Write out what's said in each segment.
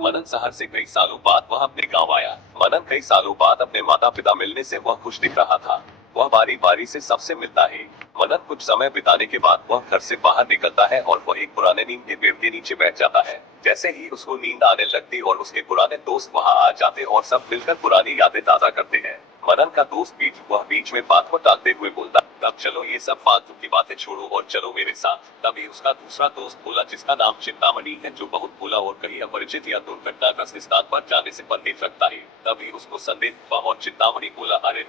मनन शहर से कई सालों बाद वह अपने गांव आया। मनन कई सालों बाद अपने माता पिता मिलने से वह खुश दिख रहा था। वह बारी बारी से सबसे मिलता है। मनन कुछ समय बिताने के बाद वह घर से बाहर निकलता है और वह एक पुराने नीम के पेड़ के नीचे बैठ जाता है। जैसे ही उसको नींद आने लगती और उसके पुराने दोस्त वहां आ जाते और सब मिलकर पुरानी यादें ताजा करते हैं। मनन का दोस्त बीजू वह बीच में बात को टालते हुए बोलता, तब चलो ये सब फालतू की बातें छोड़ो और चलो मेरे साथ। तभी उसका दूसरा दोस्त बोला, जिसका नाम चिंतामणि है, जो बहुत भोला और कहीं अपरिचित या दुर्घटनाग्रस्त स्थान पर जाने से परहेज रखता है। तभी उसको संदेह हुआ और चिंतामणि बोला, अरे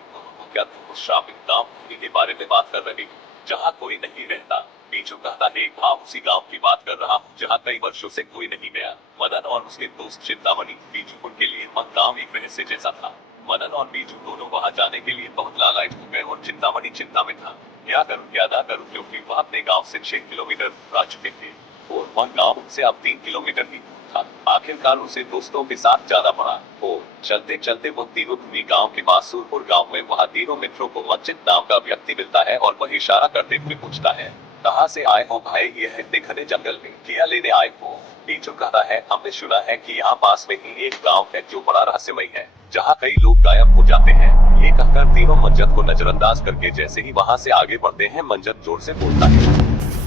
क्या तुम उस श्रापित गांव के बारे में बात कर रहे हो जहाँ कोई नहीं रहता? बीजू कहता है, हाँ उसी गांव की बात कर रहा हूँ जहाँ कई वर्षों से कोई नहीं गया। मनन और उसके दोस्त चिंतामणि बीजू के लिए वह गांव एक रहस्य जैसा था। मनन और बीजू दोनों वहां जाने के लिए बहुत लालायित हो गए और चिंतामणि चिंता में था, क्या करूं क्या ना करूं, क्योंकि वह अपने गांव से 6 किलोमीटर दूर आ चुके थे और वह गांव से अब 3 किलोमीटर ही दूर था। आखिरकार उसे दोस्तों के साथ जाना पड़ा। और चलते चलते वो तीनों धुनी गांव के पास सूरपुर गांव में वहां तीनों मित्रों को मंजित नाम का व्यक्ति मिलता है और वह इशारा करते हुए पूछता है, कहाँ से आए हो भाई? ये है घने जंगल में क्या लेने आए हो? बीजू कहता है, हमने सुना है कि यहाँ पास में ही एक गांव है जो बड़ा रहस्यमय है, जहाँ कई लोग गायब हो जाते हैं। ये कहकर तीनों मंजत को नजरअंदाज करके जैसे ही वहाँ से आगे बढ़ते हैं, मंजत जोर से बोलता है,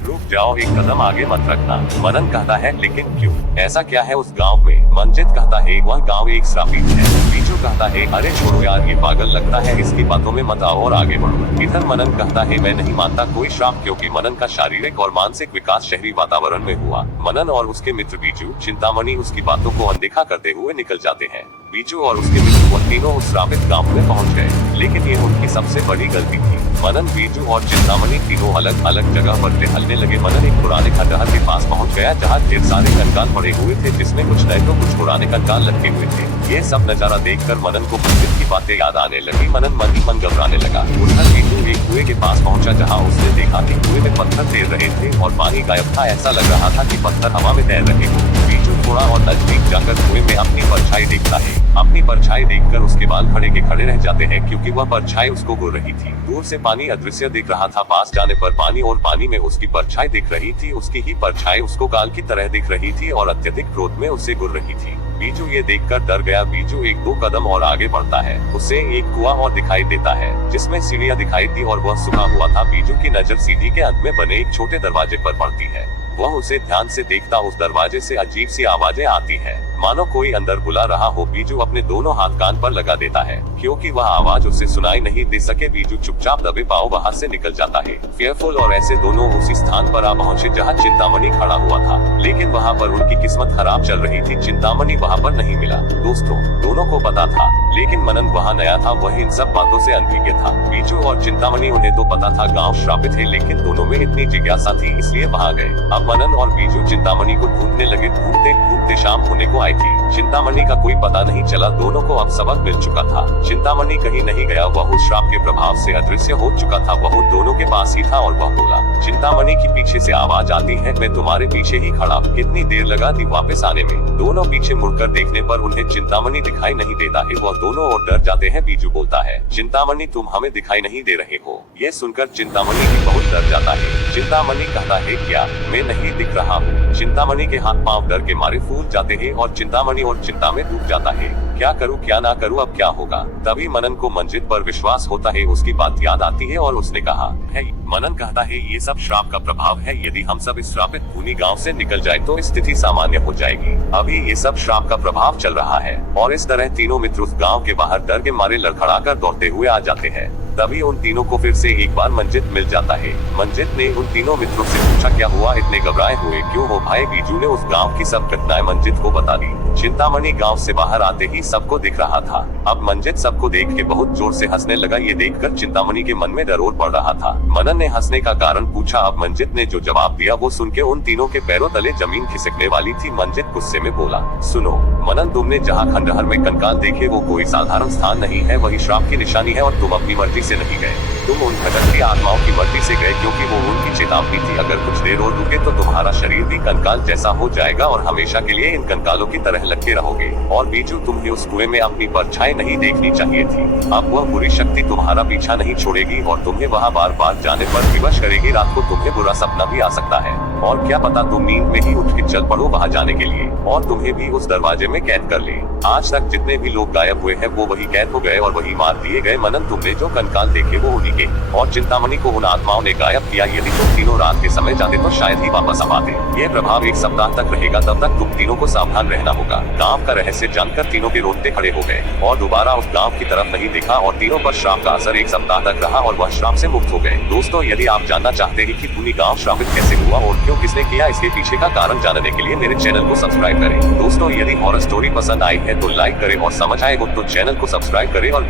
रुक जाओ, एक कदम आगे मत रखना। मनन कहता है, लेकिन क्यों? ऐसा क्या है उस गांव में? मंजित कहता है, वह गांव एक श्रापित है। बीजू कहता है, अरे छोड़ो यार, ये पागल लगता है, इसकी बातों में मत आओ और आगे बढ़ो। इधर मनन कहता है, मैं नहीं मानता कोई श्राप, क्योंकि मनन का शारीरिक और मानसिक विकास शहरी वातावरण में हुआ। मनन और उसके मित्र बीजू चिंतामणि उसकी बातों को अनदेखा करते हुए निकल जाते हैं। बीजू और उसके मित्र वह तीनों उस श्रापित गांव में पहुंच गए, लेकिन ये उनकी सबसे बड़ी गलती थी। मनन, बीजू और चिंतामणि तीनों अलग अलग जगह पर टहलने लगे। मनन एक पुराने खंडहर के पास पहुंच गया जहां ढेर सारे कंकाल पड़े हुए थे, जिसमें कुछ नए तो कुछ पुराने कंकाल लटके हुए थे। ये सब नजारा देखकर मनन को मंजित की बातें याद आने लगी। मनन मन ही मन घबराने लगा। उधर बीजू एक कुएं के पास पहुंचा जहां उसने देखा कि कुएं में पत्थर तैर रहे थे और पानी गायब था। ऐसा लग रहा था कि पत्थर हवा में तैर रहे हो। बीजू थोड़ा और नजदीक जाकर कुएं में अपनी परछाई देखता है। अपनी परछाई देखकर उसके बाल खड़े के खड़े रह जाते हैं, क्योंकि वह परछाई उसको घूर रही थी। दूर से पानी अदृश्य दिख रहा था, पास जाने पर पानी और पानी में उसकी परछाई दिख रही थी। उसकी ही परछाई उसको काल की तरह दिख रही थी और अत्यधिक क्रोध में उसे घूर रही थी। बीजू ये देखकर डर गया। बीजू 1-2 कदम और आगे बढ़ता है। उसे एक कुआं और दिखाई देता है जिसमें सीढ़ियां दिखाई दी और वह सूखा हुआ था। बीजू की नजर सीढ़ी के अंत में बने एक छोटे दरवाजे पर पड़ती है। वह उसे ध्यान से देखता। उस दरवाजे से अजीब सी आवाजें आती है, मानो कोई अंदर बुला रहा हो। बीजू अपने दोनों हाथ कान पर लगा देता है, क्योंकि वह आवाज उसे सुनाई नहीं दे सके। बीजू चुपचाप दबे पांव वहां से निकल जाता है। फेयरफुल और ऐसे दोनों उसी स्थान पर आ पहुंचे जहां चिंतामणि खड़ा हुआ था, लेकिन वहां पर उनकी किस्मत खराब चल रही थी। चिंतामणि वहां पर नहीं मिला। दोस्तों दोनों को पता था, लेकिन मनन वहां नया था, वह इन सब बातों से अनभिज्ञ था। बीजू और चिंतामणि, उन्हें तो पता था गाँव श्रापित है, लेकिन दोनों में इतनी जिज्ञासा थी, इसलिए वहां गए। अब मनन और बीजू चिंतामणि को ढूंढने लगे। ढूंढते ढूंढते शाम होने को आई थी। चिंतामणि का कोई पता नहीं चला। दोनों को अब सबक मिल चुका था। चिंतामणि कहीं नहीं गया, वह उस श्राप के प्रभाव से अदृश्य हो चुका था। वह उन दोनों के पास ही था और वह बोला, चिंतामणि की पीछे से आवाज आती है, मैं तुम्हारे पीछे ही खड़ा हूँ। कितनी देर लगा दी वापस आने में? दोनों पीछे मुड़कर देखने पर उन्हें चिंतामणि दिखाई नहीं देता है। वह दोनों और डर जाते हैं। बीजू बोलता है, चिंतामणि तुम हमें दिखाई नहीं दे रहे हो। ये सुनकर चिंतामणि भी बहुत डर जाता है। चिंतामणि कहता है, क्या मैं नहीं दिख रहा हूँ? चिंतामणि के हाथ पांव डर के मारे फूल जाते हैं और चिंतामणि और चिंता में डूब जाता है। क्या करूं क्या ना करूं, अब क्या होगा? तभी मनन को मंजित पर विश्वास होता है। उसकी बात याद आती है और उसने कहा है, मनन कहता है, ये सब श्राप का प्रभाव है। यदि हम सब इस श्रापित भूमि गांव से निकल जाए तो स्थिति सामान्य हो जाएगी। अभी ये सब श्राप का प्रभाव चल रहा है। और इस तरह तीनों मित्र उस गांव के बाहर डर के मारे लड़खड़ाकर दौड़ते हुए आ जाते हैं। तभी उन तीनों को फिर से एक बार मंजित मिल जाता है। मंजित ने उन तीनों मित्रों से पूछा, क्या हुआ, इतने घबराए हुए क्यों हो भाई? बीजू ने उस गांव की सब घटनाएं मंजित को बता दी। चिंतामणि गांव से बाहर आते ही सबको दिख रहा था। अब मंजित सबको देख के बहुत जोर से हंसने लगा। ये देखकर चिंतामणि के मन में डर और बढ़ रहा था। मनन ने हंसने का कारण पूछा। अब मंजित ने जो जवाब दिया वो सुन के उन तीनों के पैरों तले जमीन खिसकने वाली थी। मंजित गुस्से में बोला, सुनो मनन, तुमने जहाँ खंडहर में कंकाल देखे वो कोई साधारण स्थान नहीं है, वही श्राप की निशानी है और तुम अपनी मर्जी से नहीं गए। तुम उन भटकती आत्माओं की मर्जी से गए, क्योंकि वो उनकी चेतावनी थी। अगर कुछ देर और रुके तो तुम्हारा शरीर भी कंकाल जैसा हो जाएगा और हमेशा के लिए इन कंकालों की तरह लटके रहोगे। और बीजू, तुम्हें उस कुएं में अपनी परछाई नहीं देखनी चाहिए थी। अब वह बुरी शक्ति तुम्हारा पीछा नहीं छोड़ेगी और तुम्हें वहाँ बार बार जाने पर विवश करेगी। रात को तुम्हें बुरा सपना भी आ सकता है और क्या पता तुम नींद में ही उठ के चल पड़ो वहाँ जाने के लिए। और तुम्हें भी उस दरवाजे में कैद कर ले। आज तक जितने भी लोग गायब हुए हैं वो वही कैद हो गए और वही मार दिए गए। मनन, तुमने जो कंकाल देखे वो उन्हीं के, और चिंतामणि को उन आत्माओं ने गायब किया। यदि तुम तीनों रात के समय जाते तो शायद ही वापस आ पाते। ये प्रभाव 1 सप्ताह तक रहेगा, तब तक तुम तीनों को सावधान रहना होगा। गांव का रहस्य जानकर तीनों के रोते खड़े हो गए और दोबारा उस गांव की तरफ नहीं देखा, और तीनों पर श्राप का असर 1 सप्ताह तक रहा और वह श्राप से मुक्त हो गए। दोस्तों, यदि आप जानना चाहते हैं कि टूनी गांव श्रापित कैसे हुआ और क्यों, किसने किया, इसके पीछे का कारण जानने के लिए मेरे चैनल को सब्सक्राइब करें। दोस्तों, यदि हॉरर स्टोरी पसंद आई है तो लाइक करें और समझ आए हो तो चैनल को सब्सक्राइब करें और